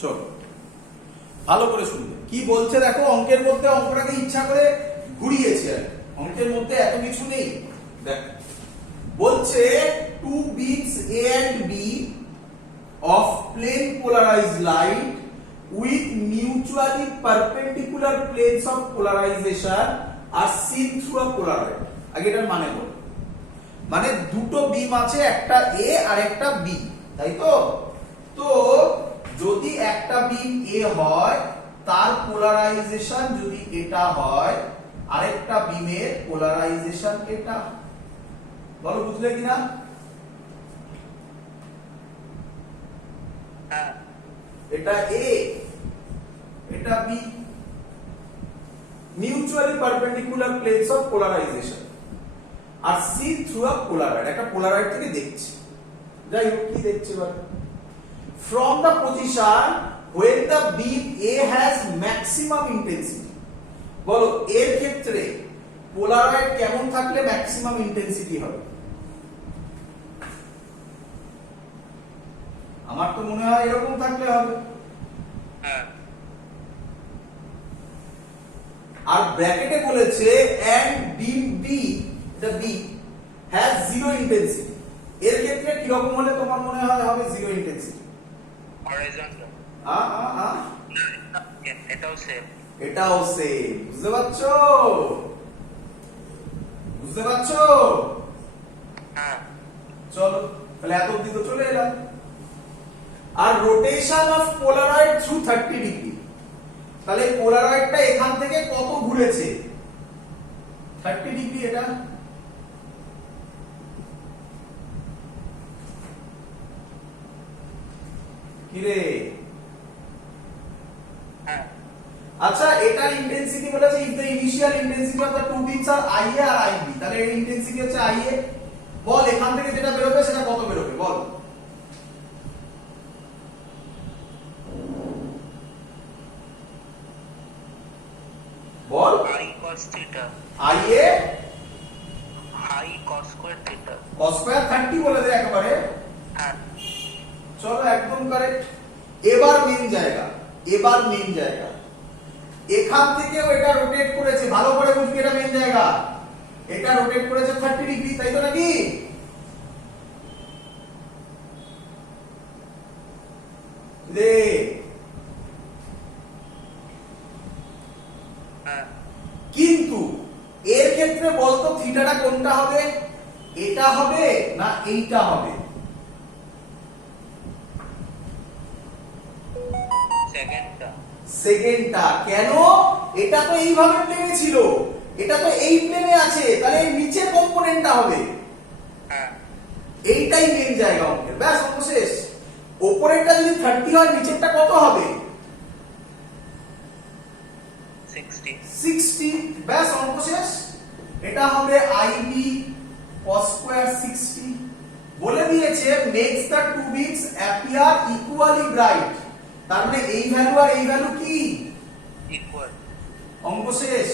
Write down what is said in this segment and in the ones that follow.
চলো ভালো করে শুনবে কি বলছে দেখো। অঙ্কের মধ্যে অঙ্কটাকে ইচ্ছা করে ঘুরিয়েছে, অঙ্কের মধ্যে এত কিছু নেই। দেখো বলছে two bits A and B of plane polarized light with mutually perpendicular planes of polarization are seen through a polaroid। আগে এটার মানে বল, মানে দুটো বিম আছে, একটা এ আর একটা বি, তাই তো? তো যদি একটা বিম এ হয় তার পোলারাইজেশন যদি এটা হয়, আরেকটা বিমের পোলারাইজেশন এটা। বলো বুঝলে কিনা? এটা এ, এটা B, mutually perpendicular planes of polarization আর সি থ্রু আ পোলারয়েড। একটা পোলারয়েড থেকে দেখছি, যাই হোক কি দেখছি বল। From the position when the beam A has maximum intensity, বলো এর ক্ষেত্রে পোলারয়েড কেমন থাকলে ম্যাক্সিমাম ইন্টেন্সিটি হবে? আমার তো মনে হয় এরকম থাকলে হবে। আর ব্র্যাকেটে বলেছে and beam B, the B has zero intensity, এর ক্ষেত্রে কি রকম হলে তোমার মনে হয় হবে জিরো ইন্টেন্সিটি? হরাইজন্টাল। এটাও সেম, এটাও সেম। বুঝতে পারছো? বুঝতে পারছো? হ্যাঁ। চলো তাহলে এত অবধি তো চলে এলাম। আর rotation of polaroid through 30 degree, তাহলে পোলারয়েডটা এখান থেকে কত ঘুরেছে? 30 ডিগ্রি। এটা কি রে? হ্যাঁ। আচ্ছা এটার ইন্টেন্সিটি বলেছে if the initial intensity of the two bits are IA আর IB, তাহলে এর ইন্টেন্সিটি হচ্ছে IA। বল এখান থেকে যেটা বেরোবে সেটা কত বেরোবে বল? বল। I cos theta, IA I cos square theta। cos square 30 বলে দে একেবারে। হ্যাঁ। চলো একদম কারেক্ট। এবার মেইন জায়গা, এবার মেইন জায়গা। এখান থেকেও এটা রোটেট করেছে, ভালো করে বুঝবি এটা মেইন জায়গা। এটা রোটেট করেছে 30 ডিগ্রি, তাই তো নাকি? রে কিন্তু এর ক্ষেত্রে বলতো থিটাটা কোনটা হবে? এটা হবে না এইটা হবে? সেকেন্ডটা। সেকেন্ডটা। কেন? এটা তো এইভাবে প্লেনে ছিল, এটা তো এই প্লেনে আছে, তাহলে এর নিচের কম্পোনেন্টটা হবে। হ্যাঁ। এইটাই মেইন জায়গা অঙ্কের। ব্যাস অঙ্ক শেষ। উপরেরটা যদি 30 হয় নিচেরটা কত হবে? 60। ব্যাস অঙ্ক শেষ। এটা হবে IB cos স্কয়ার 60। বলে দিয়েছে makes the two bits appear equally bright, তার মানে এই ভ্যালু আর এই ভ্যালু কি ইকুয়াল। অঙ্ক শেষ।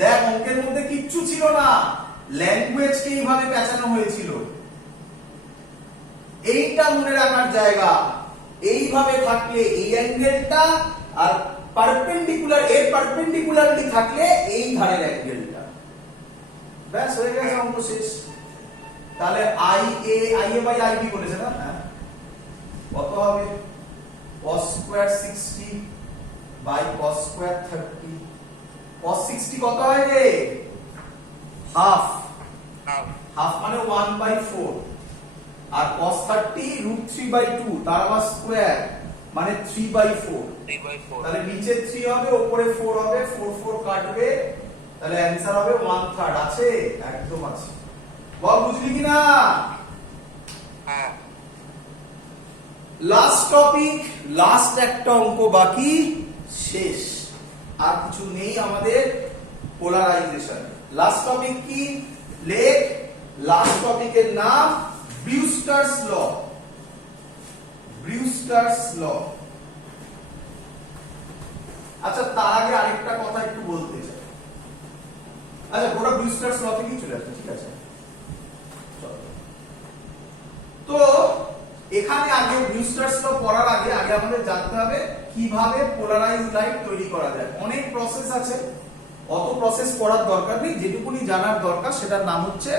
দেখ অঙ্কের মধ্যে কিচ্ছু ছিল না, ল্যাঙ্গুয়েজকে এইভাবে পেঁচানো হয়েছিল। এইটা মনে রাখার জায়গা। এইভাবে থাকলে এই অ্যাঙ্গেলটা আর পারপেন্ডিকুলার, এর পারপেন্ডিকুলারলি থাকলে এই ধারের অ্যাঙ্গেলটা। ব্যাস হয়ে গেছে অঙ্ক শেষ। তাহলে IA বাই IB বলেছে না? হ্যাঁ। কত হবে? cos square 60 by cos square 30। cos 60 কত হয় রে? হাফ। হাফ মানে 1/4। আর cos 30 √3/2, তার আবার স্কয়ার মানে 3/4। তাহলে নিচে 3 হবে, উপরে 4 হবে, 4 4 কাটবে, তাহলে অ্যানসার হবে 1/3। আছে? একদম আছে। বল বুঝলি কিনা? হ্যাঁ। লাস্ট টপিক, লাস্ট একটা অঙ্ক বাকি, শেষ। আর কিছু নেই আমাদের পোলারাইজেশন। লাস্ট টপিক কি? লেখ। লাস্ট টপিকের নাম ব্রিউস্টারস ল। ব্রিউস্টারস ল। আচ্ছা তার আগে আরেকটা কথা একটু বলতে চাই। আচ্ছা গোটা ব্রিউস্টারস ল থেকেই চলে আসবে, ঠিক আছে? তো এখানে আগে ব্রুস্টার্স ল পড়ার আগে আমাদের জানতে হবে কিভাবে পোলারাইজ লাইট তৈরি করা যায়। অনেক প্রসেস আছে, অত প্রসেস পড়ার দরকার নেই, যেটুকুনি জানার দরকার সেটার নাম হচ্ছে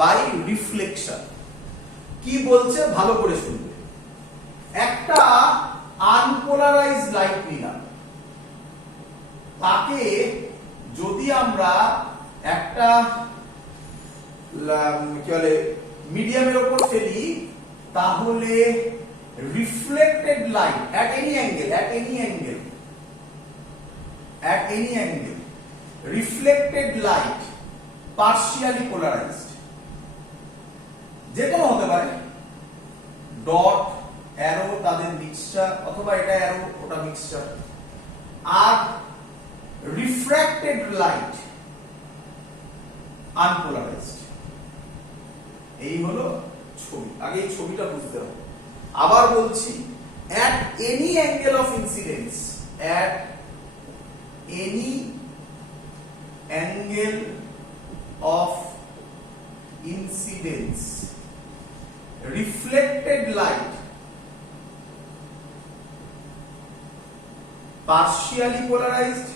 বাই রিফ্লেকশন। কি বলছে ভালো করে শুনবে। একটা আনপোলারাইজ লাইট নিলাম, তাকে যদি আমরা একটা কি বলে মিডিয়ামের উপর ফেলি, তাহলে reflected light at any angle reflected light partially polarized, যে কোনো হতে পারে, ডট অ্যারো তাদের মিক্সচার, অথবা এটা অ্যারো ওটা মিক্সচার, আর রিফ্র্যাক্টেড লাইট আনপোলারাইজড। এই হলো ছবি। আগে এই ছবিটা বুঝতে হবে। আবার বলছি, at any angle of incidence, at any angle of incidence, reflected light partially polarized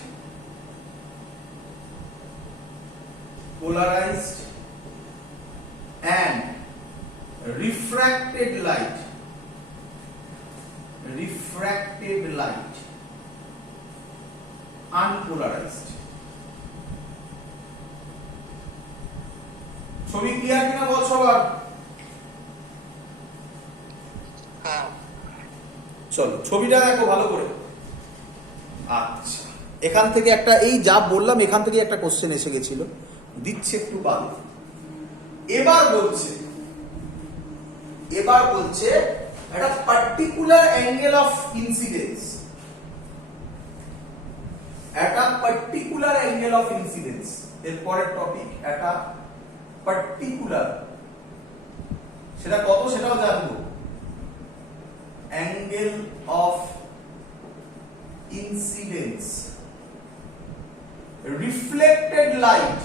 and refracted light unpolarized। ছবি ক্লিয়ার কিনা বল সবার? হ্যাঁ। চলো ছবিটা দেখো ভালো করে। আচ্ছা, এখান থেকে একটা, এই যা বললাম এখান থেকে একটা কোশ্চেন এসে গেছিল, দিচ্ছে একটু বাদ। এবার বলছে একটা পার্টিকুলার অ্যাঙ্গেল অফ ইনসিডেন্স, এর পরের টপিক একটা পার্টিকুলার, সেটা কত সেটাও জানবো, angle of incidence reflected light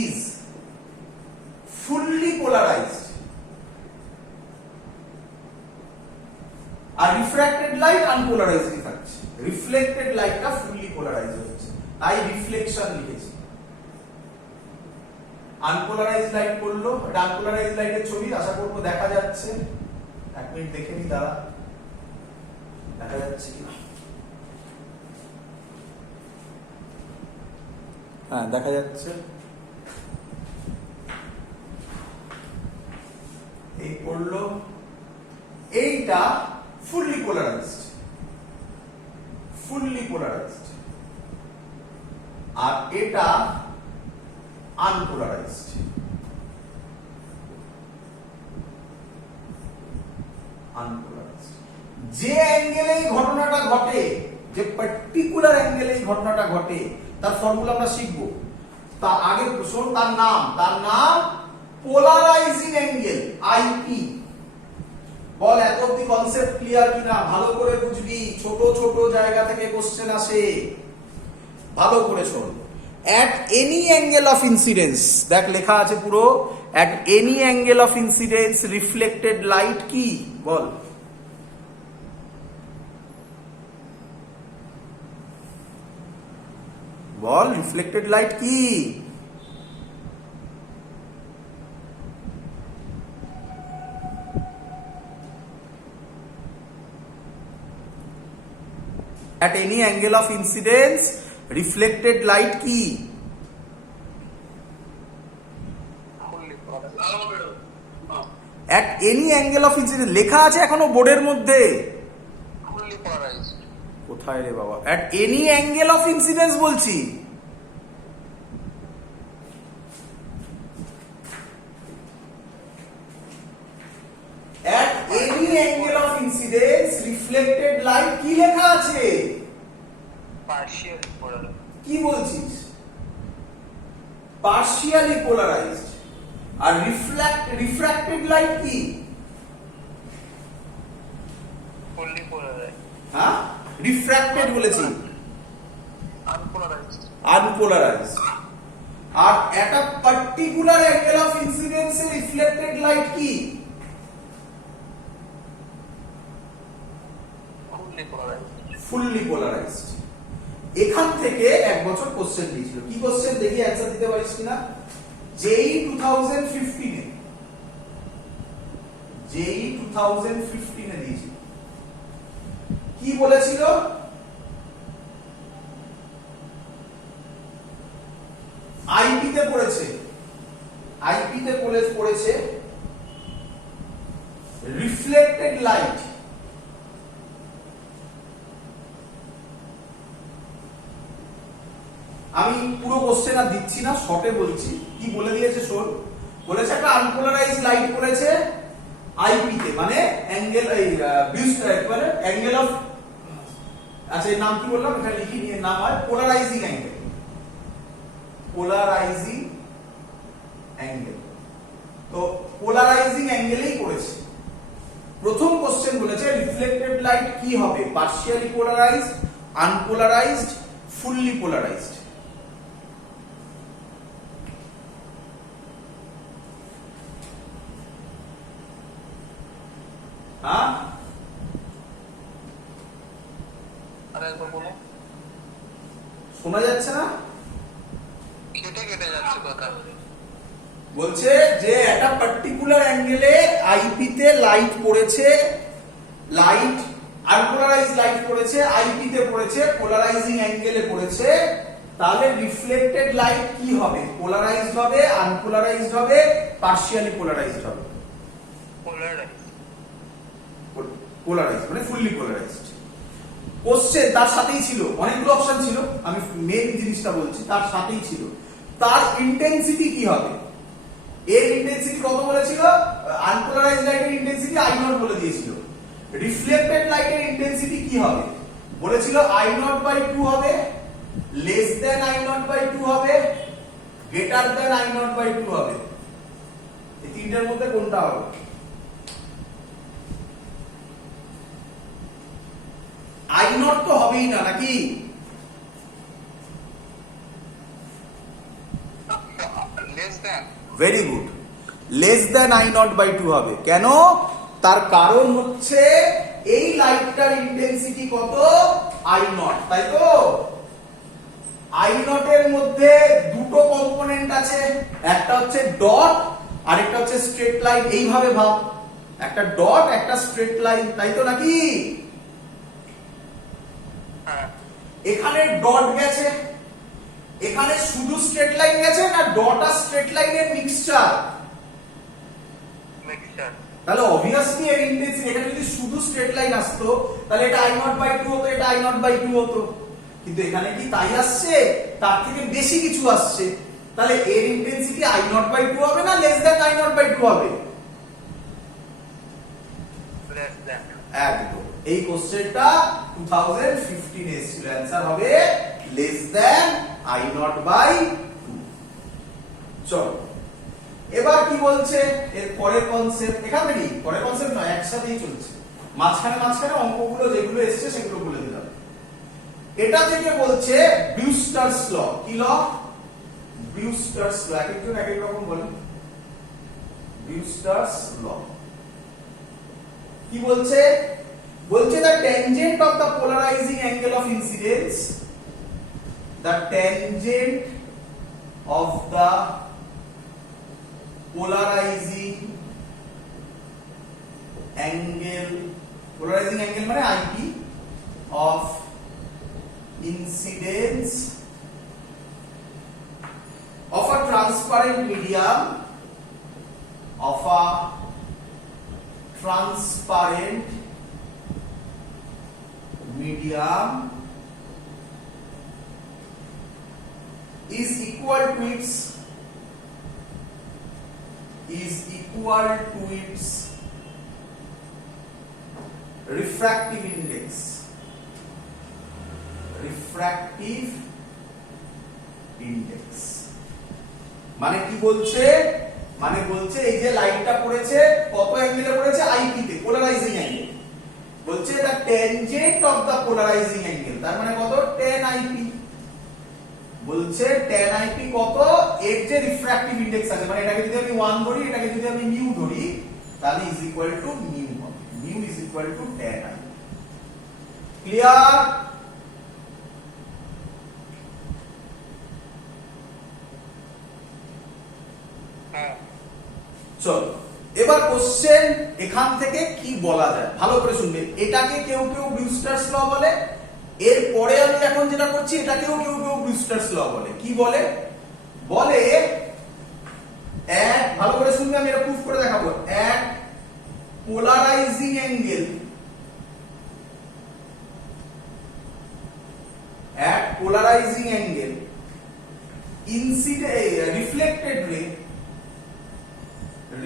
is fully polarized আর refracted light unpolarized থাকছে। reflected lightটা fully polarized হচ্ছে, তাই রিফ্লেকশন লিখেছি। আনপোলারাইজড লাইট পড়লো, এটা আনপোলারাইজড লাইটের ছবি, আশা করবো দেখা যাচ্ছে। এক মিনিট দেখে নি দাঁড়া, দেখা যাচ্ছে কিনা। হ্যাঁ দেখা যাচ্ছে। এই পড়লো, এইটা ফুললি পোলারাইজড, আর এটা আনপোলারাইজড। যে অ্যাঙ্গেলে এই ঘটনাটা ঘটে, যে পার্টিকুলার অ্যাঙ্গেলে এই ঘটনাটা ঘটে, তার ফর্মুলা আমরা শিখবো। তার আগে শোন, তার নাম পোলারাইজিং অ্যাঙ্গেল, আইপি। বল এত অব্দি কনসেপ্ট ক্লিয়ার কিনা? ভালো করে বুঝবি, ছোট ছোট জায়গা থেকে কোশ্চেন আসে, ভালো করে শোন। at any angle of incidence, দেখ লেখা আছে পুরো, at any angle of incidence reflected light কি বল? রিফ্লেক্টেড লাইট কি? at any angle of incidence reflected light কি? at any angle of incidence লেখা আছে এখনো বোর্ডের মধ্যে। কোথায় রে বাবা? at any angle of incidence বলছি। at any angle of incidence reflected light কি লেখা আছে? partially polarized। কি বলছিস? partially polarized। আর refracted light কি? fully polarized। হ্যাঁ, রিফ্র্যাক্টেড বলেছি, unpolarized। আনপোলারাইজড। আর একটা পার্টিকুলার অ্যাঙ্গেল অফ ইনসিডেন্সে রিফ্লেক্টেড লাইট কি? Fully polarized. এখান থেকে এক বছর কোশ্চেন দিয়েছিল। কি কোশ্চেন দেখি অ্যানসার দিতে পারিস কিনা? জেই 2015 এ, জেই 2015 এ দিয়েছিল। কি বলেছিল? আইপি তে পড়েছে, আইপি তে পড়েছে রিফ্লেক্টেড লাইট আমি পুরো কোশ্চেন আর দিচ্ছি না, শর্টে বলছি। কি বলে দিয়েছে শোন। বলেছে একটা আনপোলারাইজড লাইট পড়েছে আইপি তে, মানে অ্যাঙ্গেল এই মানে অ্যাঙ্গেল অফ, আচ্ছা এই নাম কি বললাম, এটা লিখি নিয়ে নাম হয় পোলারাইজিং অ্যাঙ্গেল, পোলারাইজিং অ্যাঙ্গেল। তো পোলারাইজিং অ্যাঙ্গেলেই পড়েছে। প্রথম কোশ্চেন বলেছে রিফ্লেক্টেড লাইট কি হবে? Partially polarised, unpolarised, fully polarised. হ্যাঁ, শোনা যাচ্ছে না? কেটে কেটে যাচ্ছে কথা। বলছে যে একটা পার্টিকুলার অ্যাঙ্গেলে আইপি তে লাইট পড়েছে, লাইট আনপোলারাইজড লাইট পড়েছে, আইপি তে পড়েছে, পোলারাইজিং অ্যাঙ্গেলে পড়েছে, তাহলে রিফ্লেক্টেড লাইট কি হবে? পোলারাইজড হবে, আনপোলারাইজড হবে, পার্শিয়ালি পোলারাইজড হবে। পোলারাইজড মানে ফুললি পোলারাইজড। কোশ্চেন তার সাথেই ছিল, অনেকগুলো অপশন ছিল, আমি মেইন জিনিসটা বলছি, তার সাথেই ছিল তার ইন্টেন্সিটি কি হবে। এর ইন্টেন্সিটি কত বলেছিল? আনপোলারাইজড লাইটের ইন্টেন্সিটি আই নট বলে দিয়েছিল। রিফ্লেক্টেড লাইটের ইন্টেন্সিটি কি হবে বলেছিল? আই নট বাই 2 হবে, less than I nought by 2 হবে, greater than I nought by 2 হবে। এই তিনটার মধ্যে কোনটা হবে? আই নট তো হবেই না, নাকি? Very good, less than I nought by 2 হবে। কেন? তার কারণ হচ্ছে এই লাইটটার ইন্টেন্সিটি কত? আই নট, তাই তো? আই নট এর মধ্যে দুটো কম্পোনেন্ট আছে, একটা হচ্ছে ডট আর একটা হচ্ছে স্ট্রেট লাইন। এইভাবে ভাব, একটা ডট একটা স্ট্রেট লাইন, তাই তো নাকি? এখানে ডট গেছে, এখানে শুধু স্ট্রেট লাইন গেছে, না ডট আর স্ট্রেট লাইনের মিক্সচার? তাহলে অবভিয়াসলি এর ইন্টেন্সিটি, এখানে যদি শুধু স্ট্রেট লাইন আসতো তাহলে এটা আই নট বাই 2 হতো, এটা আই নট বাই 2 হতো। কিন্তু এখানে কি তাই আসছে? তার থেকে বেশি কিছু আসছে। তাহলে এর ইন্টেন্সিটি আই নট বাই 2 হবে না less than I nought by 2 হবে? একদম। এই কোশ্চেনটা 2015 এ এসেছিল, অ্যানসার হবে less than I nought by 2। চলো এবার কি বলছে এর পরের কনসেপ্ট। এখানে কি পরের কনসেপ্ট নয়, একসাথেই চলছে, মাঝখানে মাঝখানে অঙ্কগুলো যেগুলো এসেছে সেগুলো বলে দিলাম। এটা থেকে বলছে ব্রিউস্টারস ল। কি ল? ব্রিউস্টারস ল। এক একজন এক এক রকম বলে। ব্রিউস্টারস ল কি বলছে? বলছে the tangent of the polarizing angle of incidence, the tangent of the polarizing angle, polarizing angle মানে IP of incidence of a transparent medium, of a transparent medium is equal to its refractive index. Refractive index মানে কি বলছে? মানে বলছে এই যে লাইটটা পড়েছে কত অ্যাঙ্গেলে পড়েছে? আইপি তে, পোলারাইজিং অ্যাঙ্গেল। বলছে এটা tangent of the polarizing angle, তার মানে কত? 10 আইপি। বলছে tan IP কত, এর যে রিফ্র্যাক্টিভ ইনডেক্স আছে, মানে এটাকে যদি আমি 1 ধরি, এটাকে যদি আমি মিউ ধরি, তাহলে ইজ ইকুয়াল টু মিউ হবে, mu is equal to tan IP। Clear? হ্যাঁ চলো এবার কোশ্চেন এখান থেকে কি বলা যায় ভালো করে শুনবে। এটাকে কেউ কেউ ব্রুস্টারস ল বলে, এর পরে আমি এখন যেটা করছি এটাকেও কেউ কেউ ব্রুস্টারস ল বলে। কি বলে? বলে এক, ভালো করে শুনবে, আমি এটা প্রুফ করে দেখাবো। এক পোলারাইজিং অ্যাঙ্গেল, এক পোলারাইজিং অ্যাঙ্গেল ইনসিডেন্ট রিফ্লেক্টেড রে,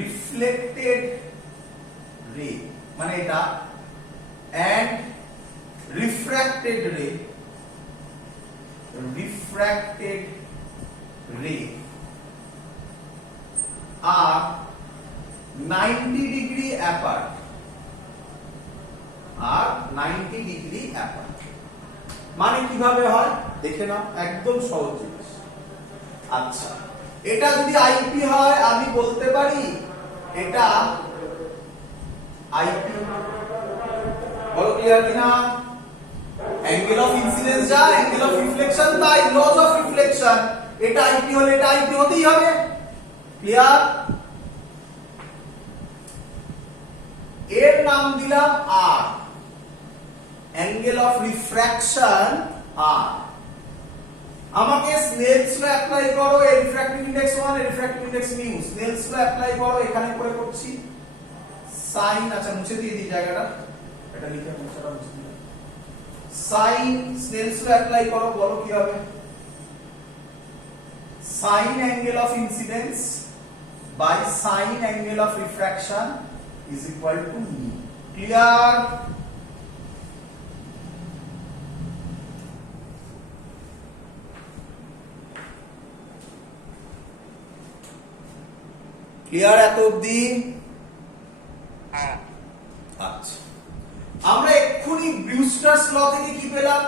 রিফ্লেক্টেড রে মানে এটা, and refracted ray, refracted ray are 90 degree apart, are 90 degree apart। মানে কিভাবে হয় দেখে নাও, একদম সহজ জিনিস। আচ্ছা, এটা যদি আইপি হয় আমি বলতে পারি এটা আইপি, বলো ক্লিয়ার কিনা? অ্যাঙ্গেল অফ ইনসিডেন্স যা, অ্যাঙ্গেল অফ রিফ্লেকশন তাই, লস অফ রিফ্লেকশন, এটা আইপি হলে এটা আইপি হতেই হবে। ক্লিয়ার? এর নাম দিলাম আর, অ্যাঙ্গেল অফ রিফ্র্যাকশন আর। আমাকে স্নেলস ল অ্যাপ্লাই করো, এর রিফ্র্যাক্টিভ ইনডেক্স 1, এর refractive index mu. Snell's law apply করো, এখানে করে করছি সাইন, আচ্ছা মুছে দিয়ে দিই জায়গাটা, এটা লিখে মুছাটা মুছে দিই। সাইন স্নেলস ল অ্যাপ্লাই করো, বলো কি হবে? Sine angle of incidence by sine angle of refraction is equal to mu. Clear? Clear এত অবধি? হ্যাঁ আচ্ছা, আমরা এক্ষুনি ব্রুস্টারস ল থেকে কি পেলাম?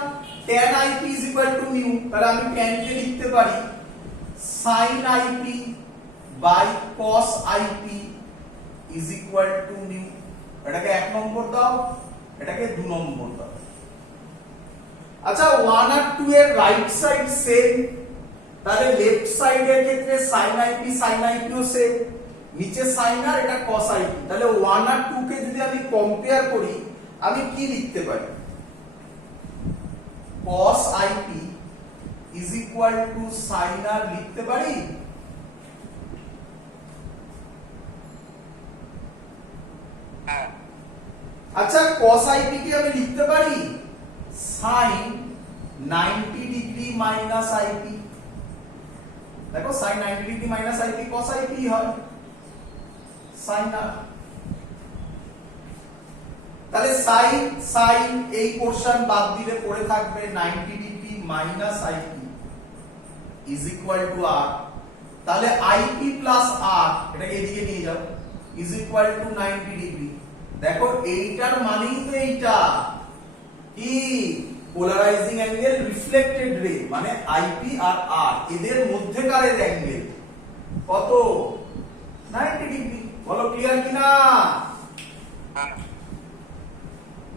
tan IP is equal to mu। তাহলে আমি tan কে লিখতে পারি sin IP by cos IP is equal to mu। এটাকে 1 নম্বর দাও, এটাকে 2 নম্বর দাও। আচ্ছা 1 আর 2 এর রাইট সাইড সেম, তাহলে লেফট সাইডের ক্ষেত্রে sin IP sin IP ও সেম, নিচে sin আর এটা cos IP। তাহলে 1 আর 2 কে যদি আমি কম্পেয়ার করি আমি কি লিখতে পারি? cos IP is equal to sin R লিখতে পারি? হ্যাঁ আচ্ছা cos IP কে আমি লিখতে পারি sin 90 ডিগ্রি মাইনাস IP। দেখো sin 90 degree minus IP cos IP হয়, sin R। তাহলে sin এই পোরশন বাদ দিলে পড়ে থাকবে 90 degree minus IP is equal two R। তাহলে IP প্লাস R, এটাকে এদিকে নিয়ে যাও, ইজ ইকুয়াল টু 90 ডিগ্রি। দেখো এইটার মানেই তো এইটা কি পোলারাইজিং অ্যাঙ্গেল রিফ্লেক্টেড রে, মানে IP আর R এদের মধ্যেকার অ্যাঙ্গেল কত? 90 ডিগ্রি। বলো ক্লিয়ার কিনা? হ্যাঁ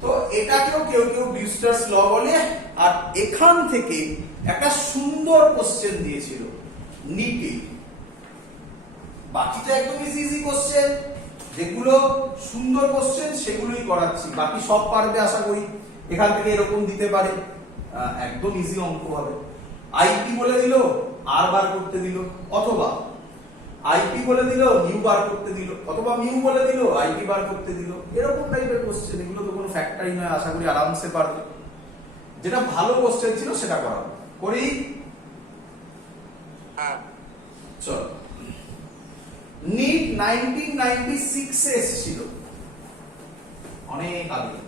তো এটাকেও কেউ কেউ ব্রুস্টারস ল বলে। আর এখান থেকে একটা সুন্দর কোশ্চেন দিয়েছিল নিটে, বাকিটা একদম ইজি কোশ্চেন, যেগুলো সুন্দর কোশ্চেন সেগুলোই করাচ্ছি, বাকি সব পারবে আশা করি। এখান থেকে এরকম দিতে পারে, একদম ইজি অঙ্ক হবে। আইপি বলে দিল, আর বার করতে দিল, অথবা আইপি বলে দিল মিউ বার করতে দিল, অথবা মিউ বলে দিল আইপি বার করতে দিল, এরকম টাইপের কোশ্চেন। এগুলো তো কোনো ফ্যাক্টরই নয়, আশা করি আরামসে পারবে। যেটা ভালো কোশ্চেন ছিল সেটা করাবো, করি। হ্যাঁ চলো, নিট 1996 এ এসেছিল, অনেক আগে।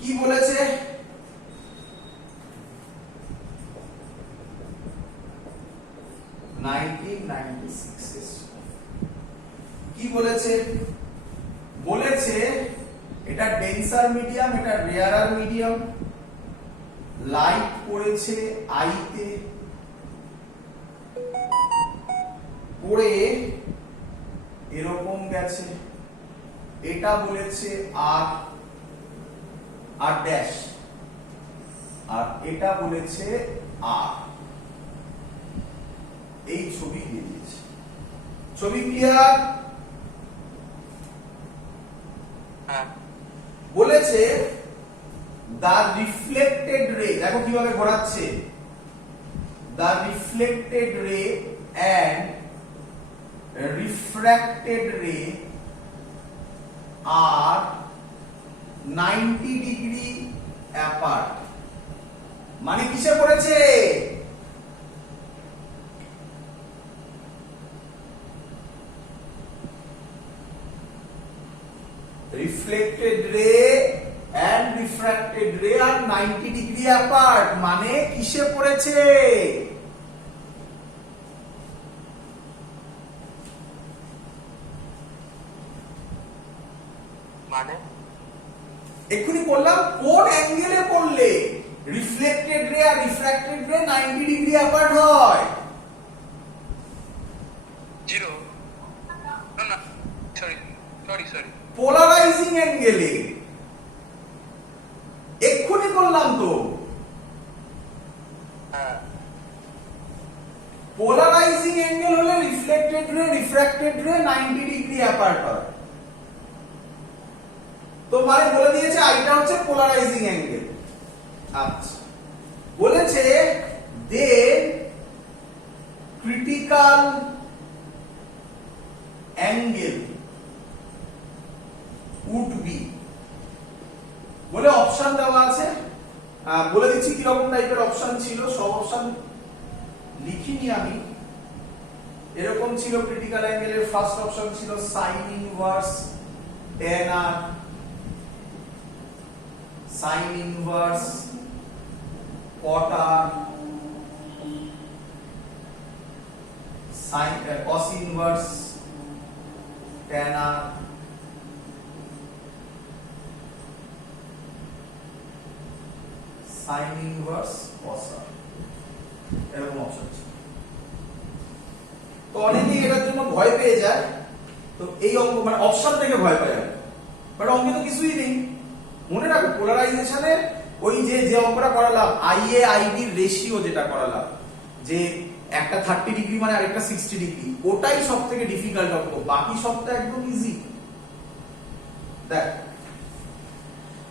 কি বলেছে? কি বলেছে? বলেছে এটা ডেন্সার মিডিয়াম, এটা রেয়ারার মিডিয়াম। লাইট পড়েছে আই তে, পড়ে এরকম গেছে, এটা বলেছে আর আর ড্যাশ, আর এটা বলেছে আর। এই ছবি দিয়ে দিয়েছে। ছবি ক্লিয়ার? হ্যাঁ। বলেছে দা রিফ্লেক্টেড রে, দেখো কিভাবে ঘোরাচ্ছে, দা রিফ্লেক্টেড রে এন্ড রিফ্র্যাক্টেড রে আর 90 ডিগ্রি অ্যাপার্ট। মানে কিসে পড়েছে? রিফ্লেক্টেড রে এন্ড রিফ্র্যাক্টেড রে আর 90 ডিগ্রি অ্যাপার্ট, মানে কিসে পড়েছে? মানে এক্ষুনি বললাম কোন অ্যাঙ্গেলে পড়লে রিফ্লেক্টেড রে আর রিফ্র্যাক্টেড রে 90 ডিগ্রি অ্যাপার্ট হয়? 0 না না সরি পোলারাইজিং অ্যাঙ্গেলে। এক্ষুনি করলাম তো। হ্যাঁ। পোলারাইজিং অ্যাঙ্গেল হলে রিফ্লেক্টেড রে রিফ্র্যাক্টেড রে 90 ডিগ্রি অ্যাপার্ট হয়। তো মানে বলে দিয়েছে আইটা হচ্ছে পোলারাইজিং অ্যাঙ্গেল। আচ্ছা, বলেছে দেন ক্রিটিক্যাল অ্যাঙ্গেল উড বি, বলে অপশন দেওয়া আছে। বলে দিচ্ছি কি রকম টাইপের অপশন ছিল। সব অপশন লিখিনি আমি। এরকম ছিল ক্রিটিক্যাল অ্যাঙ্গেলের ফার্স্ট অপশন ছিল sine inverse tan r, sine inverse cot r, sine cos inverse tan r, sine inverse cos r, এরকম অপশন ছিল। তো অনেকেই এটার জন্য ভয় পেয়ে যায়। তো এই অঙ্ক মানে অপশন থেকে ভয় পায়, বাট অঙ্কে তো কিছুই নেই। মনে রাখো পোলারাইজেশনের ওই যে অঙ্কটা করালাম, I A I B ratio যেটা করালাম, যে একটা 30 ডিগ্রি মানে আরেকটা 60 ডিগ্রি, ওটাই সবথেকে ডিফিকাল্ট অঙ্ক, বাকি সবটা একদম ইজি। দেখ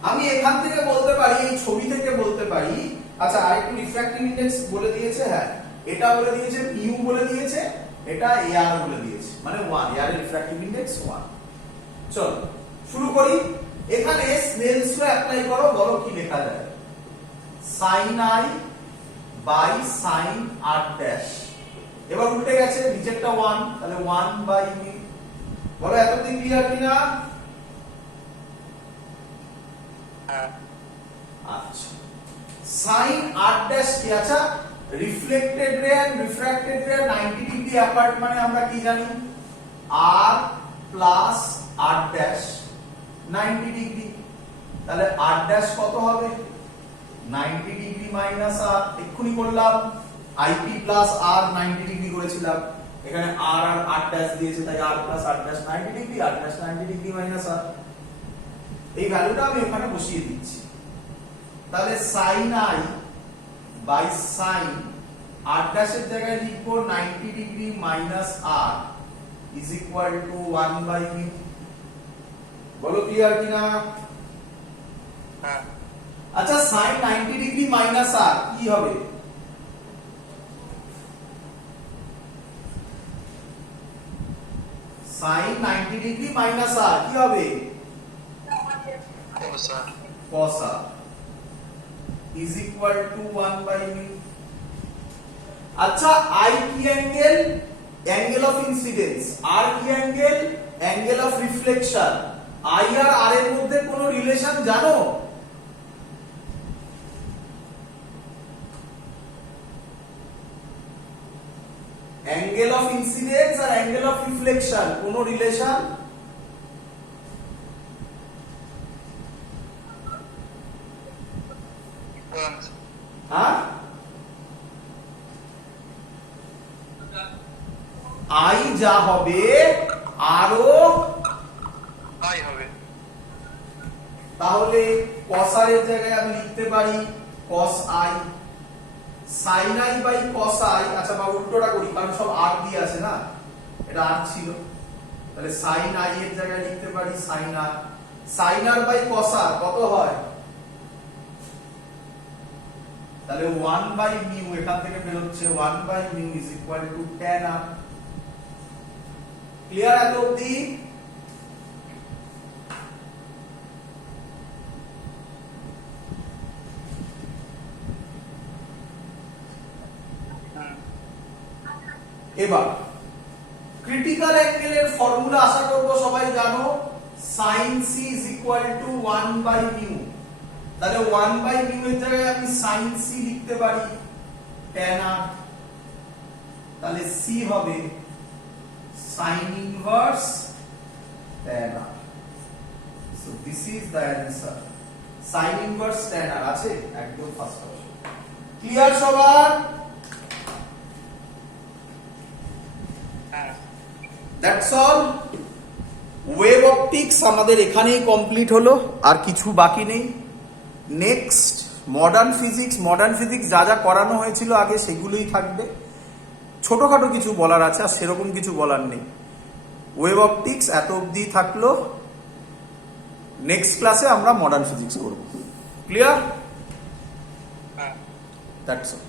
আমি এখান থেকে বলতে পারি, এই ছবি থেকে বলতে পারি। আচ্ছা, আরেকটু রিফ্র্যাক্টিভ ইনডেক্স বলে দিয়েছে। হ্যাঁ, এটা বলে দিয়েছে, মিউ বলে দিয়েছে, এটা এআর বলে দিয়েছে, মানে 1, এআর এর রিফ্র্যাক্টিভ ইনডেক্স 1। চলো শুরু করি। এখানে স্নেলস ল অ্যাপ্লাই করো, বলো কি লেখা যায়। sin i by sin r dash, এবার উল্টে গেছে, নিচেরটা 1, তাহলে 1 বাই মিউ। বলো এতদিন ক্লিয়ার কিনা? আচ্ছা, sin r ড্যাশ কি? আচ্ছা, রিফ্লেক্টেড রে এন্ড রিফ্র্যাক্টেড রে 90 ডিগ্রি অ্যাপার্ট, মানে আমরা কি জানি r plus r dash 90 degree. তাহলে r ড্যাশ কত হবে? 90 ডিগ্রি মাইনাস r। এক্ষুনি করলাম ip প্লাস r 90 ডিগ্রি করেছিলাম, এখানে r আর r ড্যাশ দিয়েছে, তাই r plus r dash 90 degree, r dash 90 degree minus r। এই ভ্যালুটা আমি ওখানে বসিয়ে দিচ্ছি। তাহলে sin i by sin r ড্যাশের জায়গায় লিখবো 90 degree minus r is equal to 1 by mu. বলো ক্লিয়ার কিনা? হ্যাঁ। আচ্ছা, sin 90 ডিগ্রি মাইনাস r কি হবে? sin 90 ডিগ্রি মাইনাস r কি হবে? cos r is equal to 1 by mu। আচ্ছা, I কি angle? Angle of incidence. R কি angle? Angle of reflection. I আর R এর মধ্যে কোনো রিলেশন জানো? অ্যাঙ্গেল অফ ইনসিডেন্স আর অ্যাঙ্গেল অফ রিফ্লেকশন কোনো রিলেশন? যা হবে আরো আই হবে। তাহলে cos r এর জায়গায় আমি লিখতে পারি cos i, sin i by cos i। আচ্ছা বা উল্টোটা করি, কারণ সব r দিয়ে আছে না, এটা r ছিল, তাহলে sin i এর জায়গায় লিখতে পারি sin r, sin r by cos r কত হয়, তাহলে 1 বাই মিউ, এখান থেকে বের হচ্ছে 1 by mu is equal to tan r। Clear এত অবধি? এবার ক্রিটিক্যাল অ্যাঙ্গেলের ফর্মুলা আশা করব সবাই জানো, sin c is equal to 1 by mu। তাহলে 1 by mu এর জায়গায় আমি sin c লিখতে পারি tan r, তাহলে c হবে sin inverse tan r। so this is the answer, sin inverse tan r আছে একদম ফার্স্ট অপশন। ক্লিয়ার সবার? That's all. ওয়েভ অপটিক্স আমাদের এখানেই কমপ্লিট হলো, আর কিছু বাকি নেই। Next modern physics. Modern physics যা যা করানো হয়েছিল আগে সেগুলোই থাকবে, ছোটখাটো কিছু বলার আছে, আর সেরকম কিছু বলার নেই। ওয়েভ অপটিক্স এত অবধি থাকলো, নেক্সট ক্লাসে আমরা মডার্ন ফিজিক্স করব। ক্লিয়ার? That's all.